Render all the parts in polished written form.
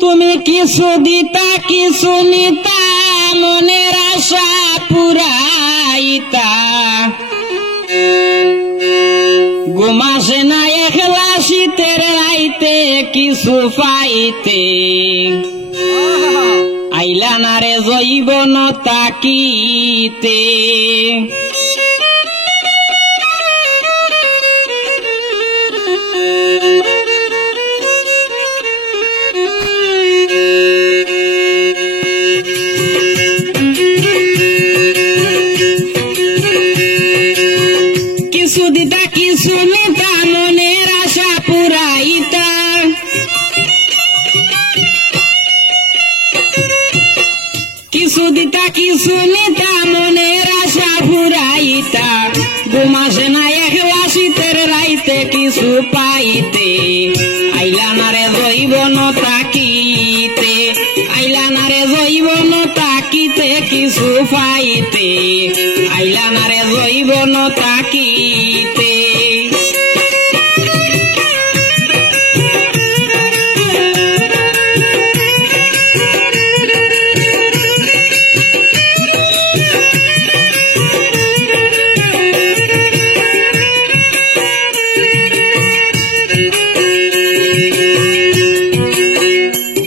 তুমি কিছু দিতা কিছু নিতা মনের আশা পুরাইতা ঘুমাসে না একলা শীতের রাইতে কিছু পাইতে আইলা না রে জৈবন তাকিতে কিছু দিতা কিছু নিতা মনের আশা পুরাইতা কিছু দিতা কিছু নিতা মনের আশা পুরাইতা ঘুমাসে না একলা শীতের রাইতে কিছু পাইতে আইলা না রে জৈবন তাকিতে আইলা না রে জৈবন তাকিতে কিছু পাইতে আইলা না রে জৈবন তাকিতে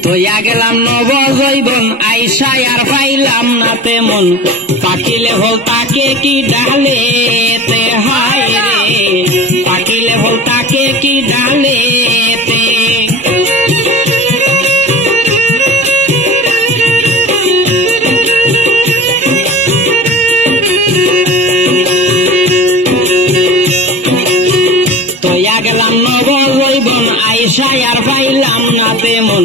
তৈয়া গেলাম নব জৈবন আইসা আর পাইলাম না তেমন পাকিলে হল তাকে কি ডালে তে হায় রে পাকিলে হল তাকে কি ডালে তে তৈয়া গেলাম নব জৈবন আইসা আর পাইলাম না তেমন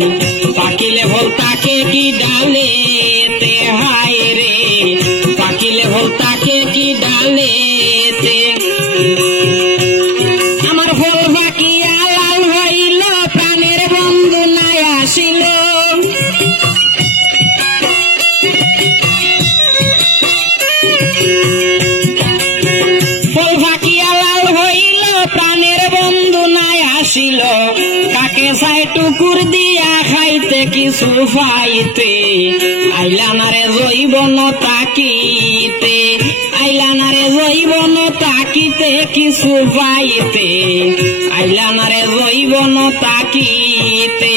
পাকিলে হল তাকে কি ডালে তে হায় রে পাকিলে হল তাকে কি ডালে তে আমার ফল বাকি আলাল হইল প্রাণের বন্ধু নাই আসিল ফল বাকি আলাল হইল প্রাণের বন্ধু নাই আসিল কাকে চাই টুকুর দিয়া খাইতে কিছু পাইতে আইলা না রে জৈবন তাকিতে আইলা না রে জৈবন তাকিতে কিছু পাইতে আইলা না রে জৈবন তাকিতে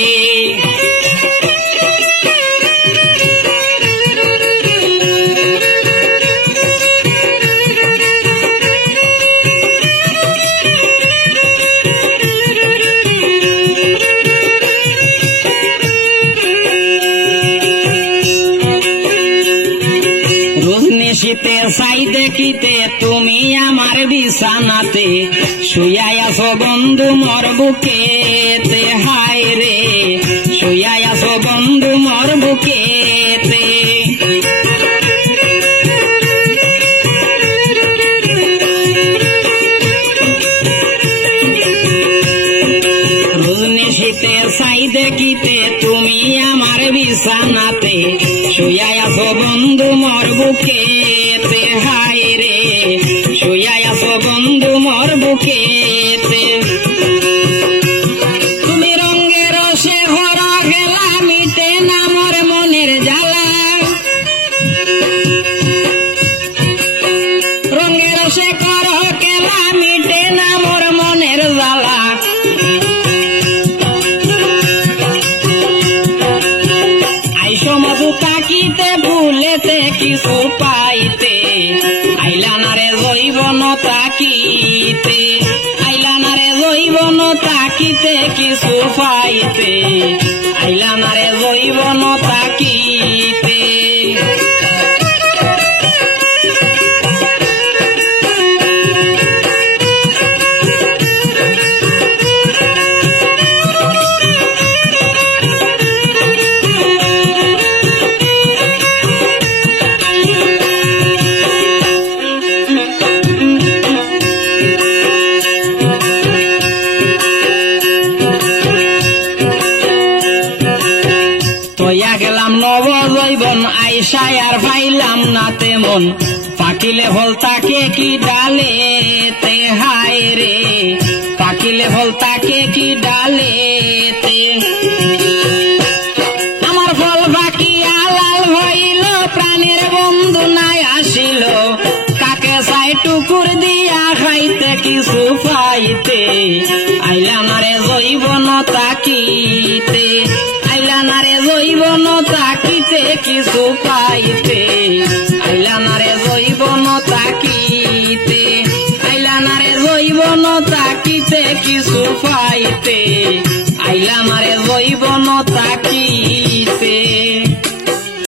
শীতে চাই দেখিতে তুমি আমার বিছানাতে শুইয়া আছো বন্ধু মোর বুকেতে হায় রে শুইয়া আছো বন্ধু মোর বুকেতে রোজনি শীতে চাই দেখিতে তুমি আমার বিছানাতে শুইয়া আছো বন্ধু মোর বুকেতে হায় রে শুইয়া আছো বন্ধু মোর বুকেতে তুমি রঙের রসে ভরা গেলা মিটে না মোর মনের জ্বালা রঙের রসে কর কেলা মিটে না মোর মনের জ্বালা আইসো মধু তাকিতে ভুলেতে কিছু পাইতে আইলা না রে জৈবন তাকিতে আইলা না রে জৈবন তাকিতে কিছু পাইতে আইলা না রে জৈবন তাকিতে তৈয়া গেলাম নব জৈবন আইসা আর পাইলাম না তেমন পাকিলে হল তাকে কি ডালে তে হায় রে পাকিলে হল তাকে কি ডালে তে টুকুর দিয়া খাইতে কিছু পাইতে আইলাম রে জৈবন তাকিতে আইলাম রে জৈবন তাকিতে কিছু পাইতে আইলাম রে জৈবন তাকিতে আইলাম রে জৈবন তাকিতে কিছু পাইতে আইলাম রে জৈবন তাকি